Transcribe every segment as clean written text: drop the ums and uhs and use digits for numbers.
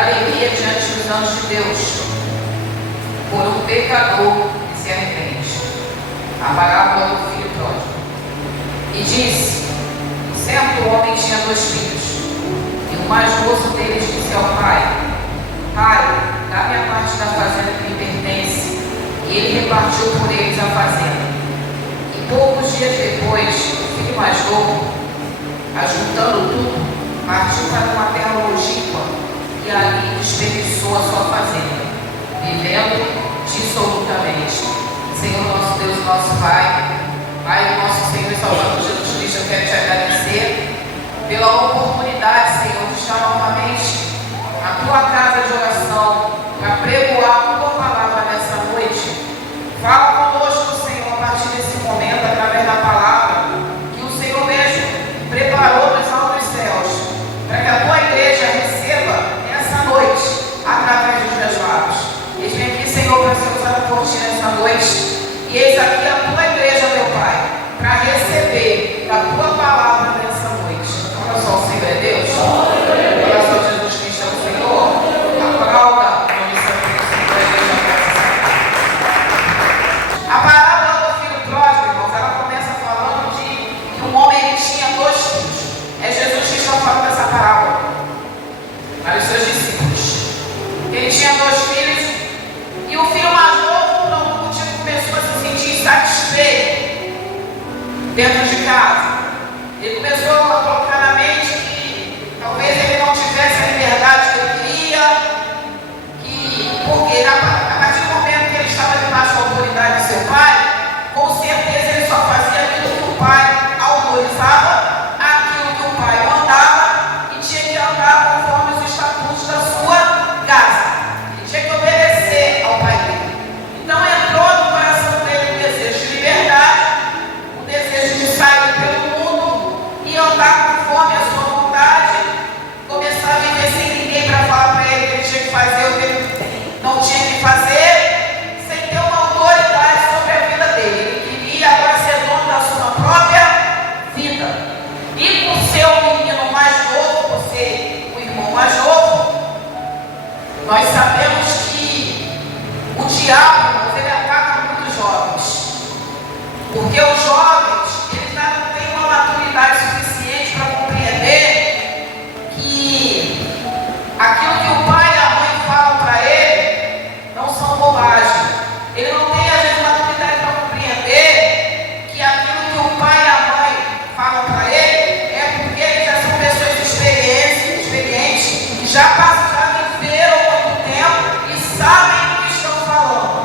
alegria diante dos anjos de Deus por um pecador que se arrepende. A parábola do filho pródigo. E disse: certo homem tinha 2 filhos, e o mais moço deles disse ao pai: pai, dá-me a parte da fazenda que me pertence. E ele repartiu por eles a fazenda. E poucos dias depois, o filho mais novo, ajuntando tudo, partiu para uma terra longínqua e ali desperdiçou a sua fazenda, vivendo dissolutamente. Senhor nosso Deus, nosso Pai, Pai do nosso Senhor e Salvador Jesus Cristo, eu quero te agradecer pela oportunidade, Senhor, de estar novamente na tua casa de oração para pregoar a tua palavra nessa noite. Fala conosco, Senhor, a partir desse momento, através da palavra que o Senhor mesmo preparou nos altos céus, para que a tua igreja receba nessa noite, através dos meus lábios. Eis-me aqui, Senhor, para ser usada por ti nessa noite. E eis aqui a tua igreja, meu Pai, para receber a tua palavra nessa noite. Olha só, o Senhor é Deus. Olha só, Jesus Cristo é o Senhor. Aplauda a missão que o Senhor é Deus. A parábola do filho pródigo, irmãos, ela começa falando de que um homem ele tinha 2 filhos. É Jesus que está falando dessa parábola para os seus discípulos. Ele tinha 2 filhos e o filho mais novo, por algum motivo, começou a se sentir insatisfeito dentro de casa. Ele começou a colocar na mente que talvez ele não tivesse a liberdade que ele queria, porque a partir do momento que ele estava debaixo da autoridade do seu pai, com certeza ele só fazia aquilo que o pai autorizava, aquilo que o pai mandava, e tinha que andar conforme os estatutos da sua casa. Ele tinha que obedecer ao pai dele. Então entrou no coração dele o desejo de liberdade, o desejo de sair pelo mundo e andar conforme a sua vontade, começar a viver sem ninguém para falar para ele o que ele tinha que fazer, o que ele não tinha que fazer, sem ter uma autoridade sobre a vida dele. Ele queria agora ser dono da sua própria vida. E por ser o menino mais novo, por ser o irmão mais novo, nós sabemos que o diabo, ele ataca muitos jovens. Porque os jovens, eles não têm uma maturidade suficiente para compreender que aquilo que o pai e a mãe falam para ele não são bobagem. Ele não tem, às vezes, maturidade para compreender que aquilo que o pai e a mãe falam para ele é porque eles já são pessoas experientes, que já viveram muito tempo e sabem o que estão falando.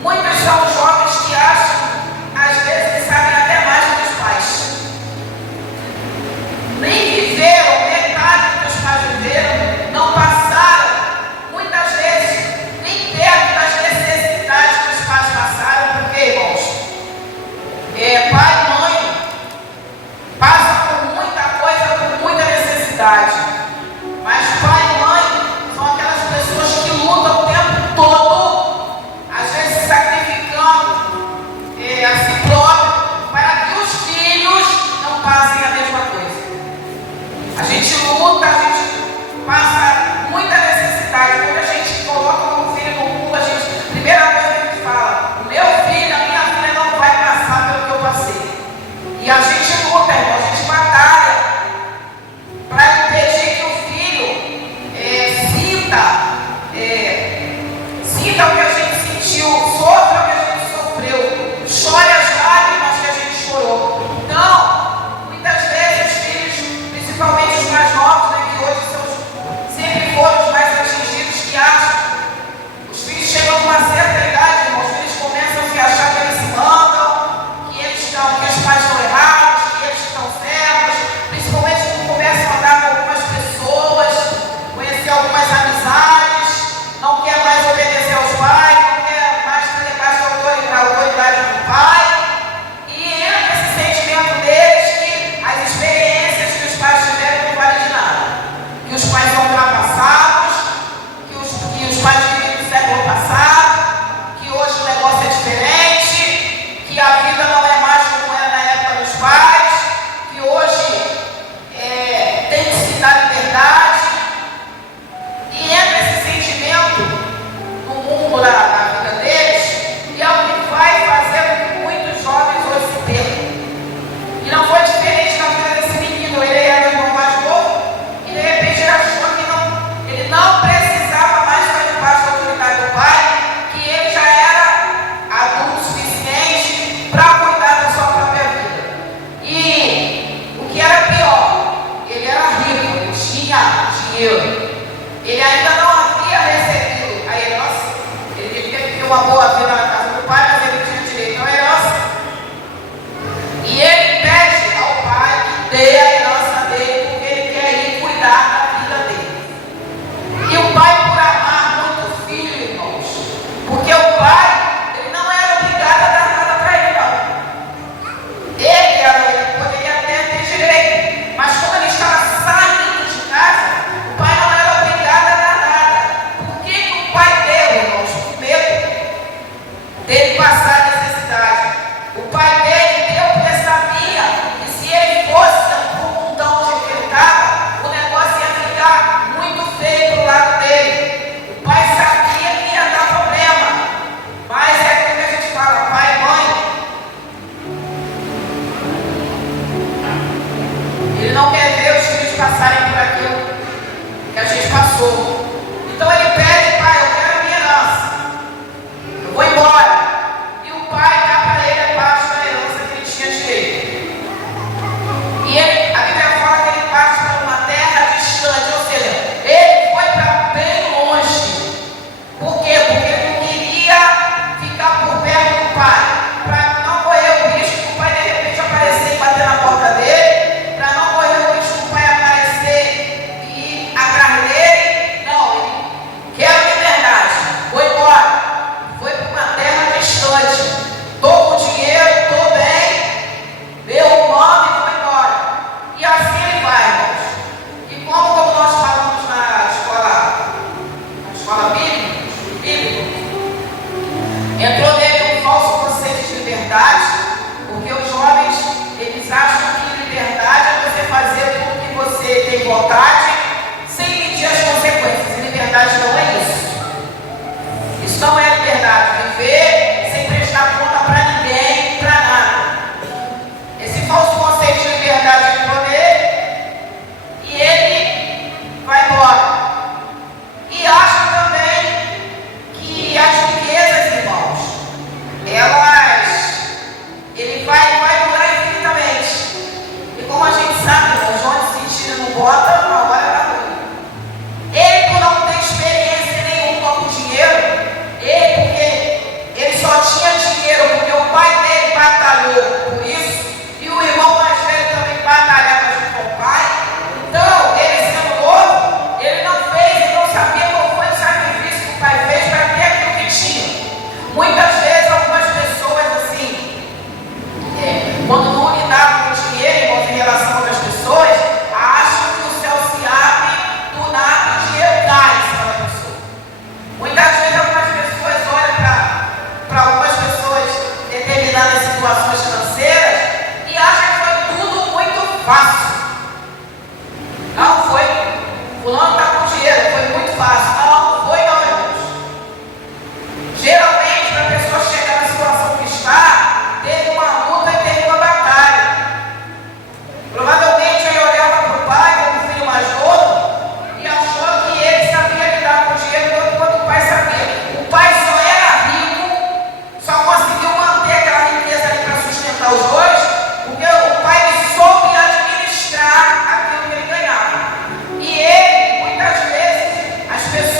Muitos são jovens que acham, às vezes, que sabem até mais do que os pais. Nem viveram metade do que os pais viveram, não passaram, muitas vezes, nem perto das necessidades que os pais passaram, porque, irmãos, pai e mãe passam por muita coisa, por muita necessidade, mas pai e mãe são aquelas pessoas que lutam o tempo todo, às vezes sacrificando a si próprio, para que os filhos não passem a mesma coisa. A gente luta, a gente passa muita necessidade. Quando a gente coloca um filho no mundo, a primeira coisa que a gente fala: o meu filho, a minha filha não vai passar pelo que eu passei. E a gente luta, irmão, a gente batalha para impedir que o filho sinta o que a gente sentiu, sofra o que a gente sofreu, chore as lágrimas que a gente chorou. Então, muitas vezes os filhos, principalmente os mais novos, né, que hoje sempre foram os mais atingidos, que acham, os filhos chegam a uma certa idade, irmãos, os filhos começam a se achar que eles se mandam, que os pais estão errados, que eles estão certos, principalmente quando começam a andar com algumas pessoas, conhecer algumas amizades. dinheiro. Ele ainda não havia recebido a herança. Ele devia ter uma boa vida na casa do pai, mas ele tinha direito à herança. E ele pede ao pai que dê a herança dele, porque ele quer ir cuidar da vida dele. E o pai, por amar muito o filho, irmãos, porque o pai, ele não era obrigado a dar nada para ele, não. Ele poderia até ter direito, mas como ele estava saindo de casa, o pai não era obrigado a dar nada. Por que o pai deu, irmãos? Com medo dele passar necessidade. O pai dele deu porque sabia que se ele fosse para o mundão onde ele estava, o negócio ia ficar muito feio para o lado dele. O pai sabia que ia dar problema, mas é aquilo que a gente fala, pai e mãe, ele não quer ver os filhos passarem por aquilo que a gente passou. Então ele pede, pai, eu quero a minha herança, eu vou embora. E o pai dá para ele a parte da herança que ele tinha direito. E ele, a Bíblia fala que ele parte para uma terra distante, ou seja, ele foi para bem longe. Por quê? Porque ele não queria ficar por perto do pai, para não correr o risco do pai de repente aparecer e bater na porta dele, para não correr o risco do pai aparecer e ir atrás dele. Não, ele quer liberdade, vou embora. Foi para uma terra distante. Estou com dinheiro, estou bem, meu nome e vou embora. E assim ele vai, irmãos. E como nós falamos na escola bíblica, entrou nele um falso conceito de liberdade, porque os jovens, eles acham que liberdade é você fazer tudo que você tem vontade, sem medir as consequências. E liberdade não é isso. Isso não é liberdade. Viver sem prestar conta para ninguém, para nada. Esse falso conceito de liberdade entrou nele e ele vai embora. E acha também que as riquezas, irmãos, ele vai durar infinitamente. E como a gente sabe, irmãos, onde se tira não bota, uma hora ela ruim. Ele, por não ter experiência nenhuma com dinheiro, porque ele só tinha dinheiro porque o pai dele batalhou por isso, e o irmão mais velho também batalhava junto com o pai. Então, ele sendo novo, ele não fez, ele não sabia qual foi o sacrifício que o pai fez para ter aquilo que tinha. Muitas vezes, algumas pessoas assim, quando não lidavam com o dinheiro, irmãos, em relação a outras pessoas, acham que o céu se abre do nada, o dinheiro cai em cima da pessoa. Muitas vezes algumas pessoas olham para algumas pessoas determinadas situações financeiras e acham que foi tudo muito fácil. Não foi. Fulano está com dinheiro, foi muito fácil. Não foi, não, irmãos. Geralmente, para a pessoa chegar na situação que está, teve uma luta e teve uma batalha. Provavelmente ele olhava para o pai como filho mais novo e achou que ele sabia lidar com o dinheiro tanto quanto o pai sabia. O pai só era rico, só conseguiu manter aquela riqueza ali para sustentar os dois, porque o pai soube administrar aquilo que ele ganhava. E ele, muitas vezes, as pessoas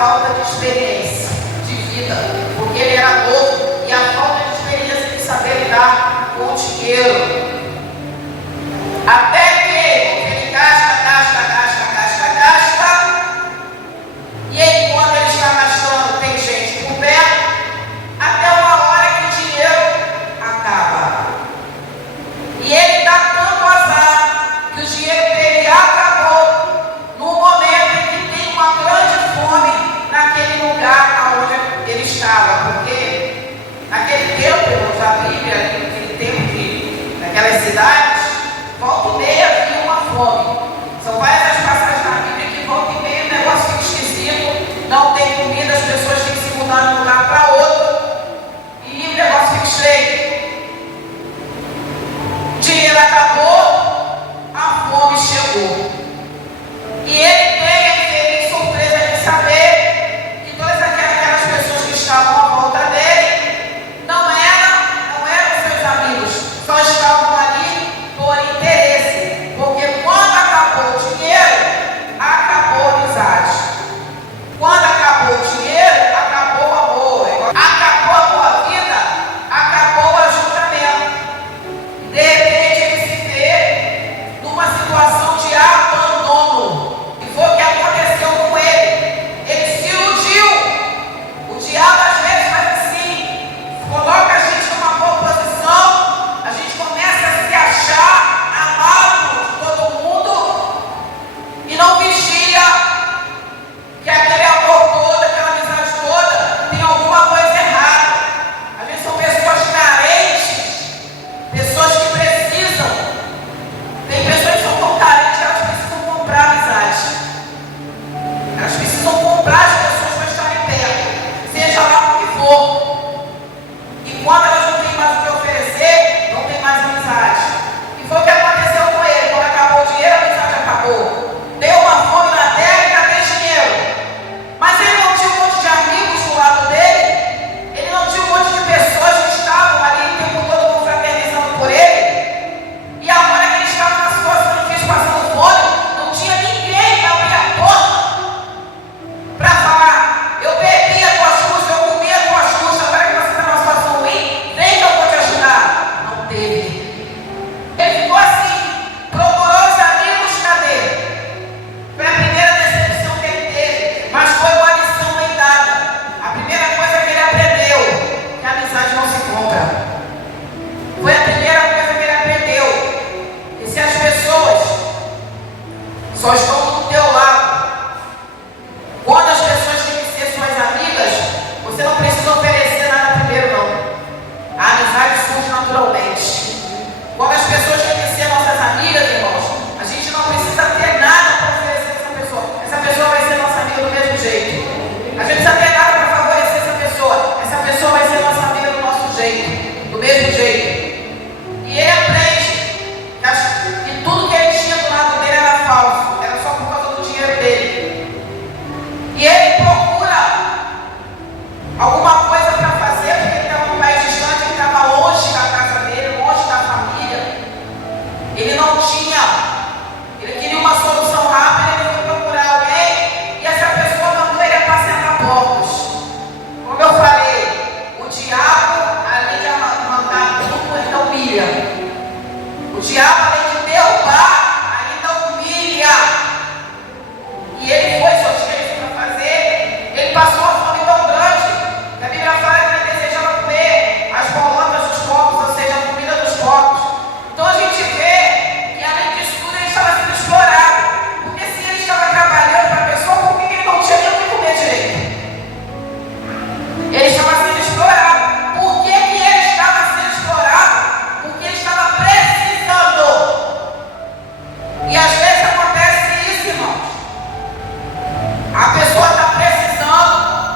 falta de experiência de vida, porque ele era novo, e a falta de experiência de saber lidar com o dinheiro. Até que ele gasta, e enquanto ele está gastando, tem gente por perto, até uma hora que o dinheiro acaba. E ele dá tanto azar que o dinheiro dele acabou no momento em que tem uma grande fome naquele lugar onde ele estava. Porque naquele tempo, irmãos, a Bíblia, naquele tempo, naquelas cidades, volta e meia havia uma fome. São várias as passagens na Bíblia que volta e meia o negócio fica esquisito, não tem comida, as pessoas têm que se mudar de um lugar para outro, e o negócio fica estreito. O dinheiro acabou, a fome chegou. E ele tem a surpresa de saber que todas aquelas pessoas que estavam à volta dele não eram seus amigos, só estavam ali por interesse. Porque quando acabou o dinheiro, acabou a amizade. Quando acabou o dinheiro, acabou o amor. Acabou a boa vida, acabou o ajuntamento. De repente ele se vê numa situação de abandono. E foi o que aconteceu com ele. Ele se iludiu. O diabo às vezes faz assim, coloca a gente numa boa posição, a gente começa a se achar amado de todo mundo e não vigia que aquele amor todo, aquela amizade toda, tem alguma coisa errada. Às vezes são pessoas carentes, pessoas que precisam. Tem pessoas que são tão carentes que elas precisam comprar amizade. Elas precisam comprar as pessoas para estarem perto, seja lá o que for. E quando elas não têm mais o que oferecer, não tem mais amizade. E foi o que aconteceu com ele. Quando acabou o dinheiro, a amizade acabou. Deu uma fome na terra e cadê dinheiro? Mas ele não tinha um monte de amigos do lado dele, ele não tinha um monte de pessoas que estavam ali o tempo todo confraternizando por ele. E agora que ele estava numa situação difícil, passando fome, não tinha ninguém para abrir a porta para falar: eu bebi a tua custas, eu comi a tua custas, agora que você está numa situação ruim, vem que eu vou te ajudar. Não teve. Ele ficou assim, procurou os amigos, cadê? Foi a primeira decepção que ele teve, mas foi uma lição bem dada. A primeira coisa que ele aprendeu, que a amizade não se compra. Foi a primeira coisa que ele aprendeu, que se as pessoas só estão do teu lado, quando as pessoas têm que ser suas amigas, você não precisa oferecer nada primeiro, não. A amizade surge naturalmente. Quando as pessoas têm que ser nossas amigas, irmãos, a gente não precisa ter nada para oferecer para essa pessoa. Essa pessoa vai ser nossa amiga do mesmo jeito. A gente não precisa ter nada para favorecer essa pessoa. Essa pessoa vai ser nossa amiga do nosso jeito, do mesmo jeito. E ele aprende que tudo que ele tinha do lado dele era falso, era só por causa do dinheiro dele. E ele procura alguma coisa para fazer, porque ele estava num país distante, ele estava longe da casa dele, longe da família. Ele não tinha, ele queria uma solução rápida, ele foi procurar alguém, e essa pessoa mandou ele apacentar porcos. Como eu falei, o diabo, além de mandar tudo, ele não humilha. O diabo, além de derrubar, ainda humilha. E ele foi, só tinha isso para fazer. Ele passou uma fome tão grande que a Bíblia fala que ele desejava comer as bolotas dos porcos, ou seja, a comida dos porcos. Então a gente vê que além disso tudo ele estava sendo explorado. Porque se ele estava trabalhando para a pessoa, por que ele não tinha nem o que comer direito? Ele estava sendo explorado. Por que ele estava sendo explorado? Porque ele estava precisando. E às vezes acontece isso, irmãos. A pessoa está precisando,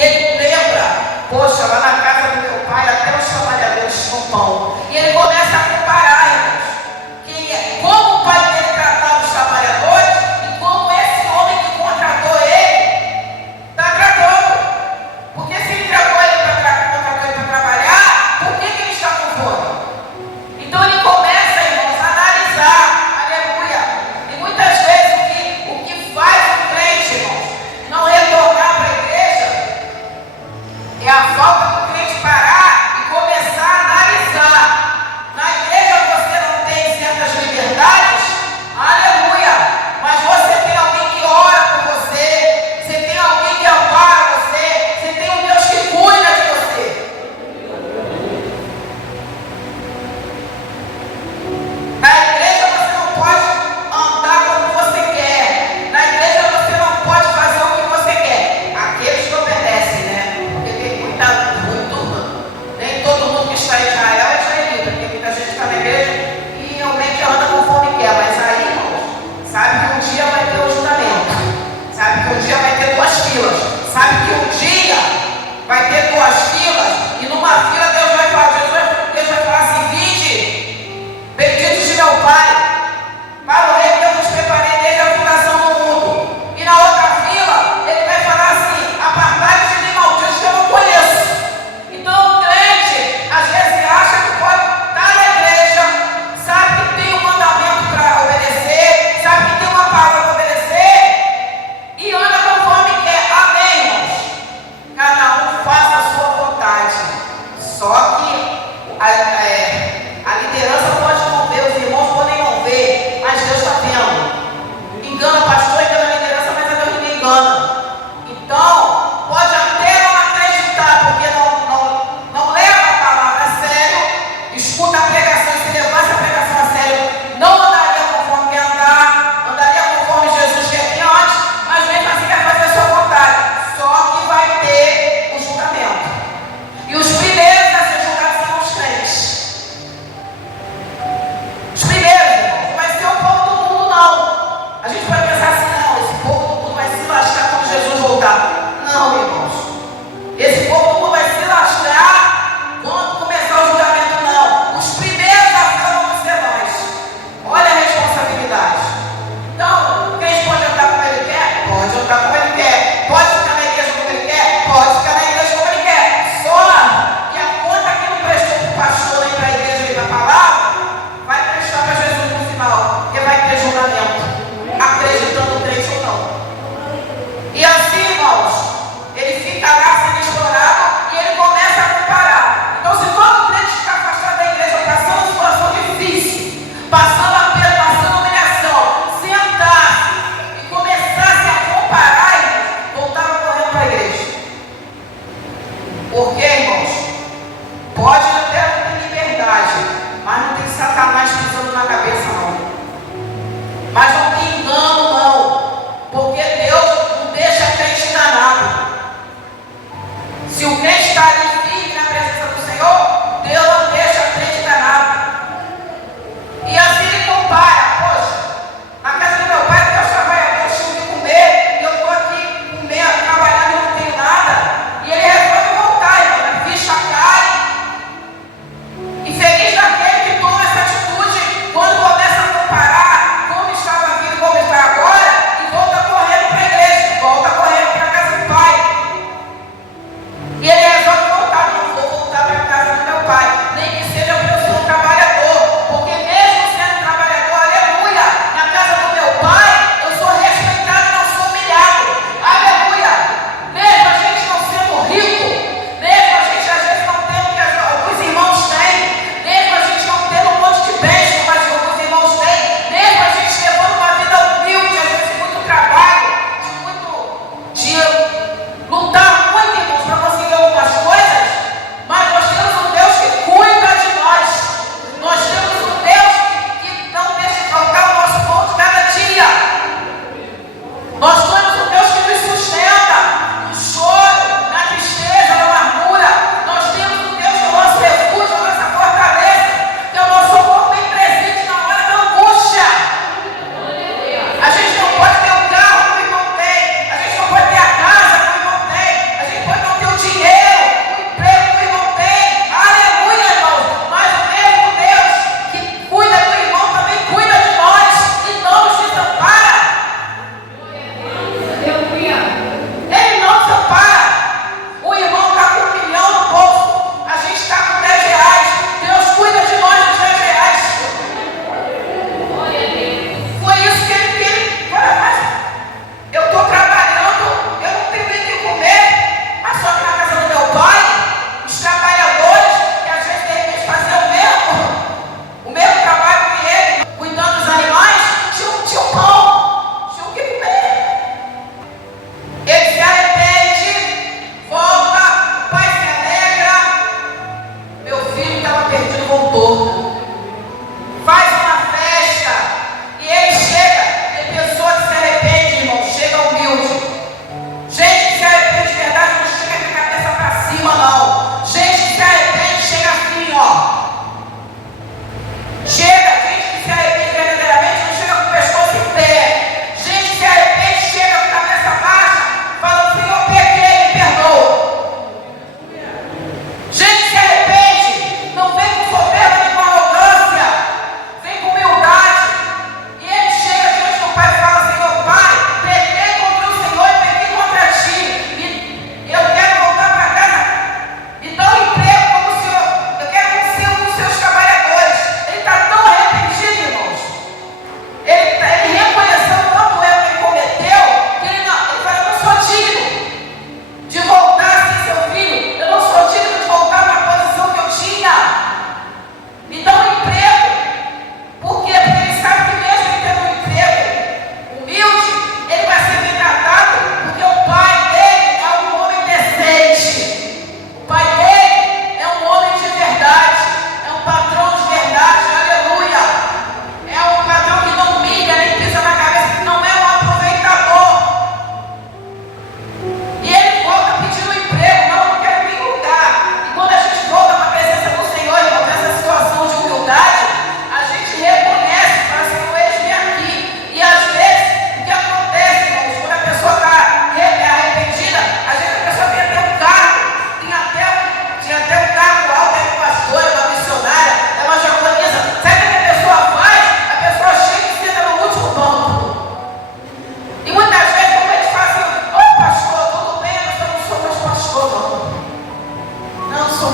E ele lembra, poxa, lá na casa do meu pai até os trabalhadores tinham pão. E ele começa a comparar, irmãos, como o pai dele tratava os trabalhadores e como esse homem que contratou ele está tratando. Porque se ele contratou ele para trabalhar, por que ele está com fome? Então ele começa, irmãos, a analisar, aleluia. E muitas vezes o que faz o crente, irmãos, não retornar para a igreja é a falta do crente parar e começar a analisar. Na igreja você não tem certas liberdades, aleluia, mas você tem alguém que ora por você, você tem alguém que ampara você, você tem um Deus que cuida de você. Na igreja você não pode andar como você quer, na igreja você não pode fazer o que você quer. Aqueles que obedecem, né? Porque tem nem todo mundo que está em Israel é israelita, porque muita gente está na igreja e realmente anda conforme quer, mas aí, irmãos, sabe que um dia vai ter o julgamento, sabe que um dia vai ter duas filas, sabe que um dia vai ter duas filas e numa fila Deus vai falar assim: vinde, benditos de meu Pai, para o rei que eu vos preparei desde a fundação do mundo. E na outra fila ele vai falar assim: apartai-vos de mim, malditos, que eu não conheço. Então o crente às vezes acha que pode estar na igreja, sabe que tem um mandamento para obedecer, sabe que tem uma palavra para obedecer e anda conforme quer. Amém, irmãos? Cada um faça a sua vontade. Só que a liderança pode não ver, os irmãos podem não ver, mas Deus está vendo. Engana o pastor, engana a liderança, mas a Deus ninguém engana. Então, pode até não acreditar, porque não leva a palavra a sério, escuta a pregação e se levasse a pregação a sério, não andaria conforme quer andar, andaria conforme Jesus quer que antes, mas mesmo assim quer fazer a sua vontade. Só que vai ter o julgamento. E os primeiros a ser julgados são os crentes. Os primeiros, irmãos, não vai ser o povo do mundo, não. A gente pode pensar assim: não, esse povo do mundo vai se lascar quando Jesus voltar. Não, irmãos. Esse povo do mundo vai se lascar quando começar o julgamento, não. Os primeiros a fila vamos ser nós. Olha a responsabilidade. Então, quem pode andar como ele quer? Pode andar como ele quer. Pode ficar na igreja como ele quer? Pode ficar na igreja como ele quer. Só que a conta que não prestou para o pastor, nem para a igreja, nem para a palavra, vai prestar para Jesus no final, porque vai ter julgamento, acreditando no crente ou não. E assim, irmãos, ele fica lá sendo explorado e ele começa a comparar. Então, se todo crente ficar afastado da igreja, passando situação difícil, passando aperto, passando humilhação, sentar e começasse a comparar, irmãos, voltava correndo para a igreja. Porque, irmãos, pode até não ter liberdade, mas não tem Satanás pisando na cabeça, não. Mas não tem engano, não. Porque Deus não deixa crente enganado. Se o crente está ali firme na presença do Senhor, Deus não deixa crente enganado. E assim ele compara: poxa, na casa do meu pai, Deus trabalhadores tinham que comer, e eu estou aqui comendo, trabalhando e não tenho nada. E ele resolve voltar, irmão.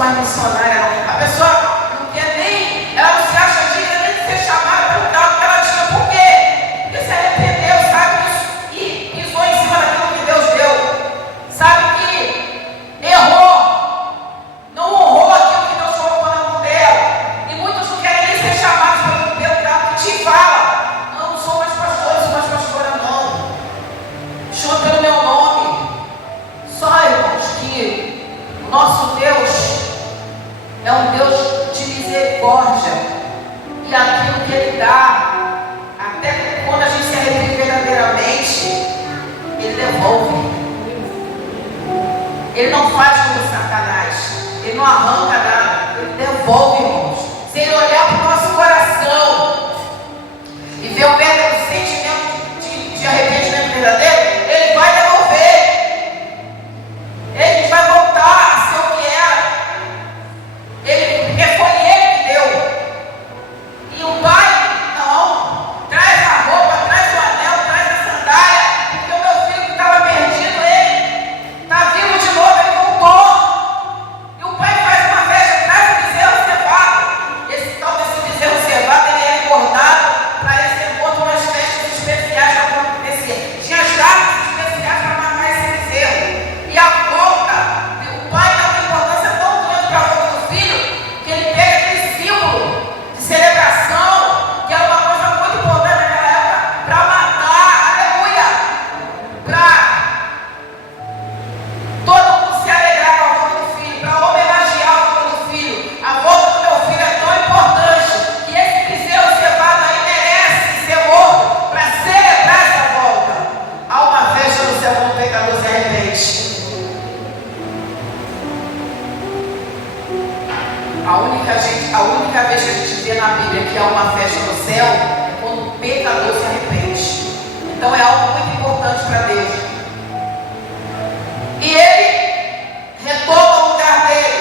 mais missionária, não. A pessoa não quer nem, ela não se acha digna nem de ser chamada pelo cargo que ela tinha. Por quê? Porque se arrependeu, sabe disso, e pisou em cima daquilo que Deus deu. Sabe que errou, não honrou aquilo que Deus colocou na mão dela. E muitos não querem nem ser chamados pelo cargo que te fala. Não, não sou mais pastor, sou mais pastora, não. Chama pelo meu nome. Só, irmãos, que o nosso Deus é um Deus de misericórdia. E aquilo que Ele dá, até quando a gente se arrepende verdadeiramente, Ele devolve. Ele não faz como Satanás. Ele não arranca nada. Ele devolve, irmãos. Se Ele olhar para o nosso coração e ver o verdadeiro sentimento de arrependimento verdadeiro, Ele vai devolver. Ele vai voltar a ser o que era. Porque foi Ele que deu. E o Pai, não. Traz a roupa, traz o anel, traz a sandália. Porque o meu filho que estava perdido, ele está vivo de novo, ele voltou. E o Pai faz uma festa, traz o bezerro cevado. Esse tal desse bezerro cevado, ele é engordado para ele ser morto nas festas especiais que acontecia. Tinha as datas especiais para matar esse bezerro. E a volta, o Pai dá uma importância tão grande para a volta do filho, que ele pega aquele símbolo de celebração, que era uma coisa muito importante naquela época, para matar, aleluia, para todo mundo se alegrar com a volta do filho, para homenagear a volta do filho. A volta do meu filho é tão importante que esse bezerro cevado aí merece ser morto para celebrar essa volta. Há uma festa no céu quando o pecador se arrepende. A única vez que a gente vê na Bíblia que há uma festa no céu é quando o pecador se arrepende. Então é algo muito importante para Deus. E ele retoma o lugar dele.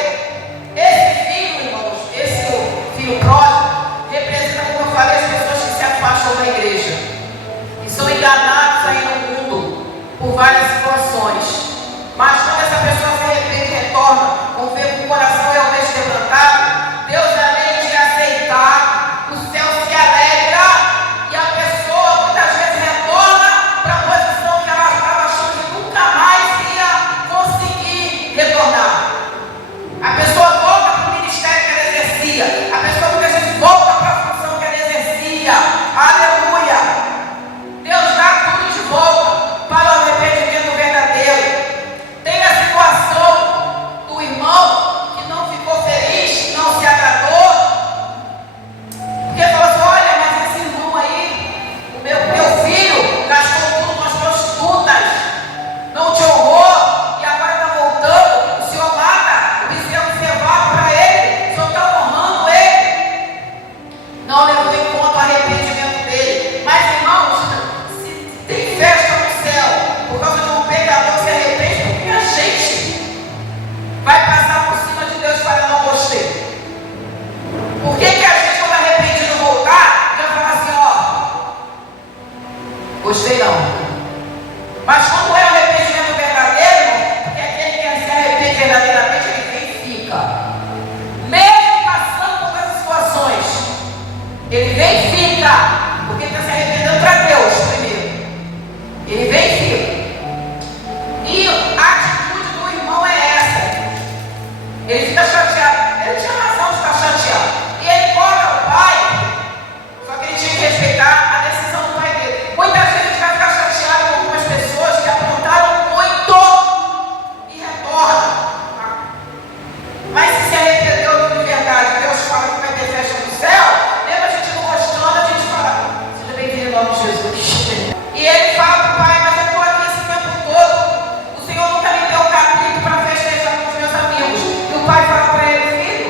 Esse filho, irmãos, esse filho pródigo, representa, como eu falei, as pessoas que se afastam da igreja e são enganados aí no mundo por várias situações. Mas quando essa pessoa se arrepende e retorna, com o coração realmente quebrantado, Deus, além de aceitar, o céu se alegra e a pessoa muitas vezes retorna para a posição que ela estava achando que nunca mais ia conseguir retornar. A pessoa volta para o ministério que ela exercia, a pessoa muitas vezes volta para a função que ela exercia. Aleluia! Deus dá tudo de volta para o arrependimento verdadeiro. Tem a situação do irmão que não ficou feliz, não se agradou, porque falou assim: olha, mas esse irmão aí, o meu filho, gastou tudo com as prostitutas, não te honrou e agora está voltando. O senhor mata o bezerro cevado para ele, o senhor está honrando ele. Não levou em conta o arrependimento dele. Mas, irmãos, se tem festa no céu por causa de um pecador se arrepende, porque a gente vai passar por cima de Deus para não gostei. Por que a gente, quando arrependido voltar, já fala assim: ó, gostei não. Mas quando é o arrependimento verdadeiro, porque aquele que se arrepende verdadeiramente, ele vem e fica. Mesmo passando por essas situações, ele vem e fica, porque ele está se arrependendo para Deus primeiro. Ele vem e fica. E a atitude do irmão é essa. Ele fica chateado. Ele tinha razão de ficar chateado. E ele cobra o pai. Só que ele tinha que respeitar a decisão do pai dele. Muitas vezes a gente vai ficar chateado com algumas pessoas que aprontaram muito e retornam. Mas se arrependeu de verdade, Deus fala que vai ter festa no céu, mesmo a gente não gostando, a gente fala: seja bem-vindo em nome de Jesus. E ele fala para o pai: mas eu estou aqui esse tempo todo, o Senhor nunca me deu um capítulo para festejar com os meus amigos. E o pai fala para ele: filho,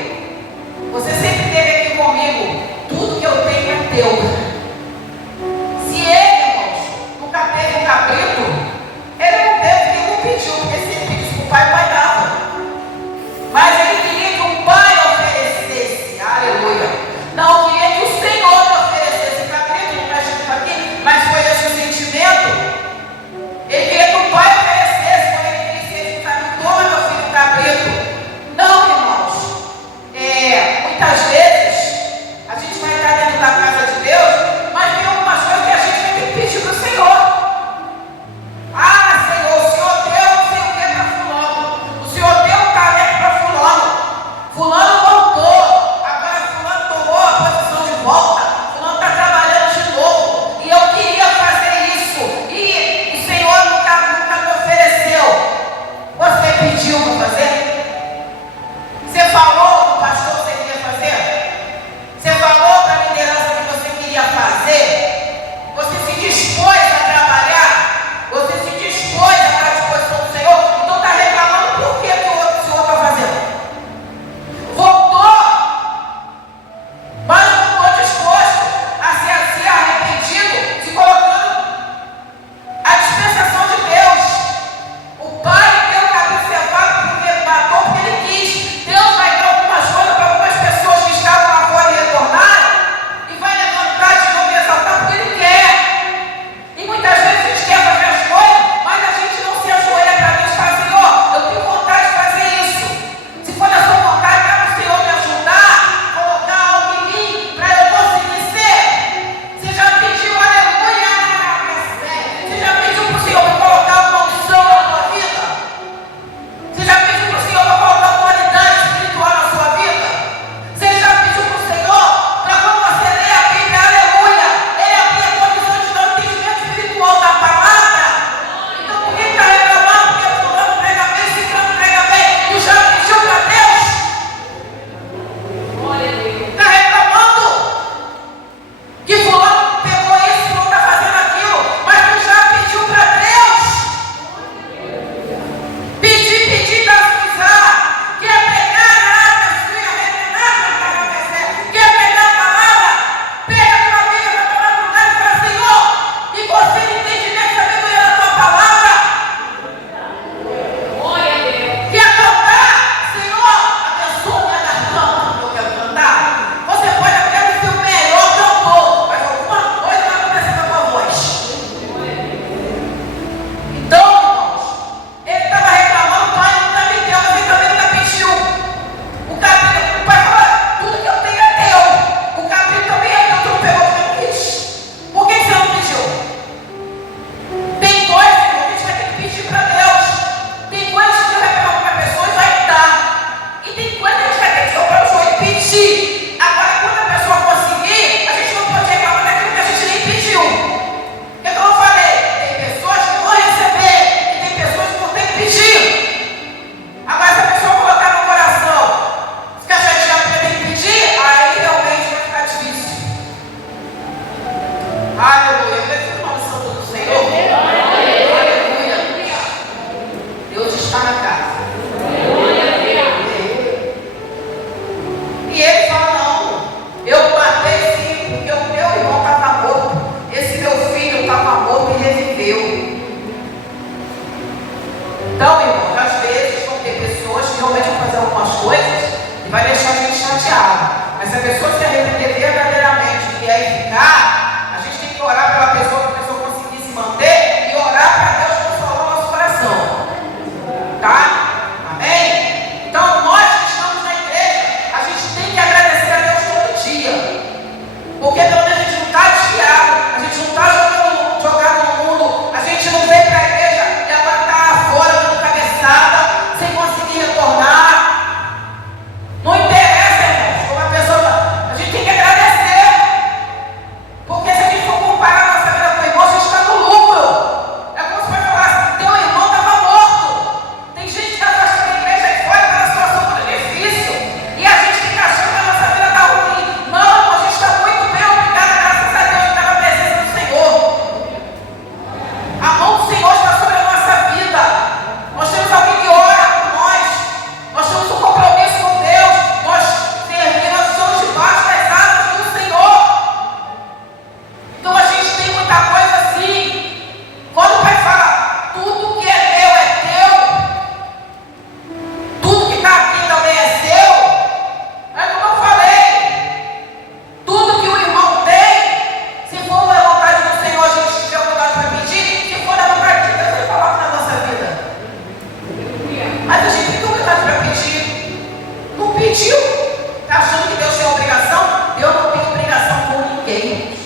eventualmente vai fazer algumas coisas e vai deixar a gente chateado. Mas se a pessoa se arrepender verdadeiramente e aí ficar, a gente tem que orar pela pessoa para a pessoa conseguir se manter e orar para Deus consolar o nosso coração. Tá? Amém? Então, nós que estamos na igreja, a gente tem que agradecer a Deus todo dia. Porque pelo menos a gente não está desfiado, a gente não está jogado no mundo, a gente não veio para a igreja e agora está fora dando cabeçada, sem conseguir retornar. Não interessa, irmãos, como a pessoa. A gente tem que agradecer. Porque se a gente for comparar a nossa vida com o irmão, a gente está no lucro. É como se fosse falar assim: teu irmão estava morto. Tem gente que está achando que a igreja é fora, está na situação muito difícil. E a gente fica achando que a nossa vida está ruim. Não, a gente está muito bem, obrigada, graças a Deus, pela presença do Senhor. A mão do Senhor está sobre a nossa vida. Nós temos alguém que ora por nós. Nós temos um compromisso com Deus. Nós servimos, nós estamos debaixo das asas do Senhor. Então a gente tem muita coisa assim. Quando o Pai fala, tudo que é teu, tudo que está aqui também é seu. É como eu falei. Tudo que o irmão tem, se for da vontade do Senhor, a gente tiver vontade para pedir, se for da vontade de Deus, Ele coloca na nossa vida. Mas a gente tem vontade para pedir. Não pediu. Está achando que Deus tem obrigação? Deus não tem obrigação com ninguém.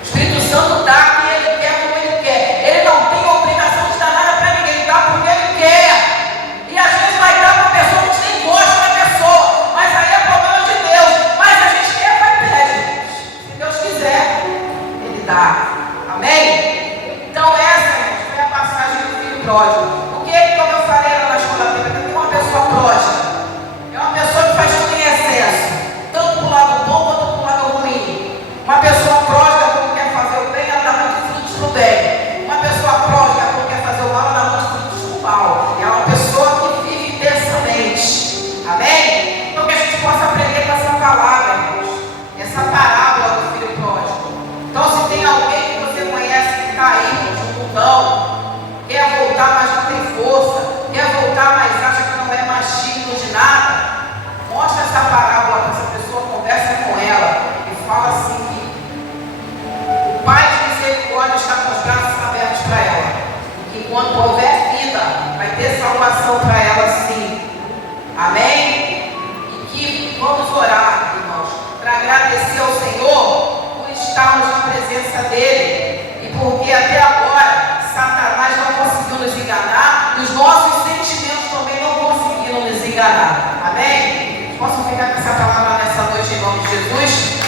O Espírito Santo dá quem Ele quer, como Ele quer. Ele não tem obrigação de dar nada para ninguém, Ele dá porque Ele quer. E às vezes vai dar para a pessoa que a gente nem gosta da pessoa, mas aí é problema de Deus. Mas a gente quer, vai e pede. Se Deus quiser, Ele dá. Amém? Então essa foi a passagem do filho pródigo. Porque, como eu falei lá na escola bíblica, tem uma pessoa pródiga. É uma pessoa que faz tudo em excesso, tanto para o lado bom quanto para o lado ruim. Uma pessoa pródiga, quando quer fazer o bem, ela dá muitos frutos do bem. Uma pessoa pródiga, quando quer fazer o mal, ela dá muitos frutos do mal. É uma pessoa que vive intensamente. Amém? Então que a gente possa aprender com essa palavra, irmãos. Essa parábola do filho pródigo. Então se tem alguém que você conhece que está aí, irmãos, no mundão, quer voltar, mas não tem força, quer voltar, mas acha que não é mais digno de nada, mostra essa parábola para essa pessoa, conversa com ela e fala assim que o Pai de misericórdia está com os braços abertos para ela, e que enquanto houver vida, vai ter salvação para ela sim. Amém? E que vamos orar, irmãos, para agradecer ao Senhor por estarmos na presença dEle, e porque até agora Satanás não conseguiu nos enganar, e os nossos sentimentos também não conseguiram nos enganar. Amém? Posso ficar com essa palavra nessa noite em nome de Jesus?